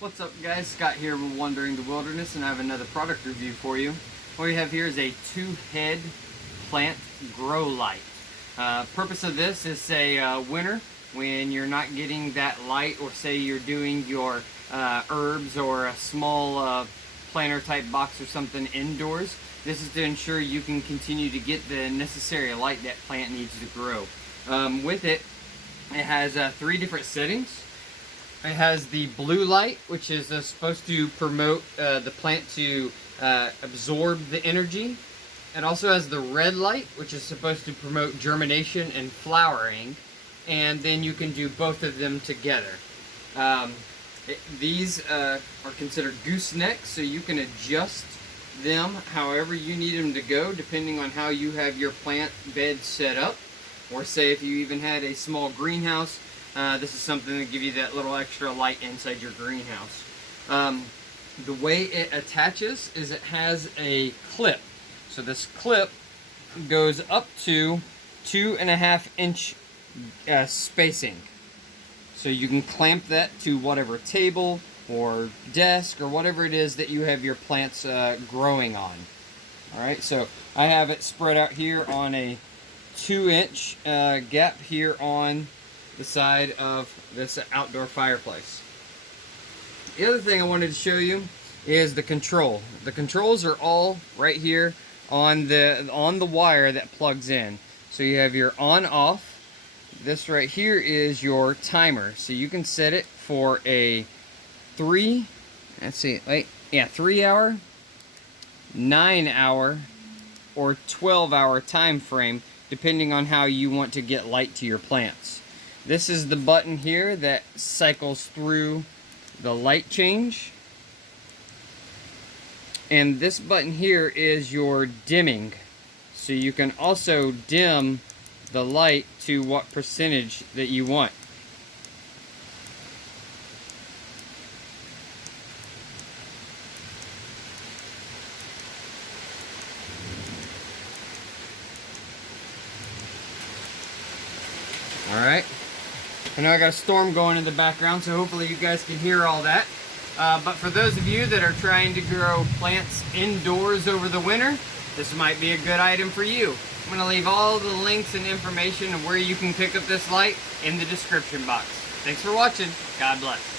What's up guys, Scott here with Wandering the Wilderness, and I have another product review for you. What we have here is a 2-head plant grow light. Purpose of this is say winter when you're not getting that light, or say you're doing your herbs or a small planter type box or something indoors. This is to ensure you can continue to get the necessary light that plant needs to grow. With it, it has 3 different settings. It has the blue light, which is supposed to promote the plant to absorb the energy. It also has the red light, which is supposed to promote germination and flowering. And then you can do both of them together. These are considered goosenecks, so you can adjust them however you need them to go, depending on how you have your plant bed set up. Or say if you even had a small greenhouse, this is something to give you that little extra light inside your greenhouse. The way it attaches is it has a clip. So this clip goes up to 2.5-inch spacing. So you can clamp that to whatever table or desk or whatever it is that you have your plants growing on. Alright, so I have it spread out here on a 2-inch gap here on the side of this outdoor fireplace. The other thing I wanted to show you is the control. The controls are all right here on the wire that plugs in. So you have your on-off. This right here is your timer. So you can set it for a 3 hour, 9 hour, or 12-hour time frame, depending on how you want to get light to your plants. This is the button here that cycles through the light change. And this button here is your dimming. So you can also dim the light to what percentage that you want. Alright. I know I got a storm going in the background, so hopefully you guys can hear all that. But for those of you that are trying to grow plants indoors over the winter, this might be a good item for you. I'm going to leave all the links and information of where you can pick up this light in the description box. Thanks for watching. God bless.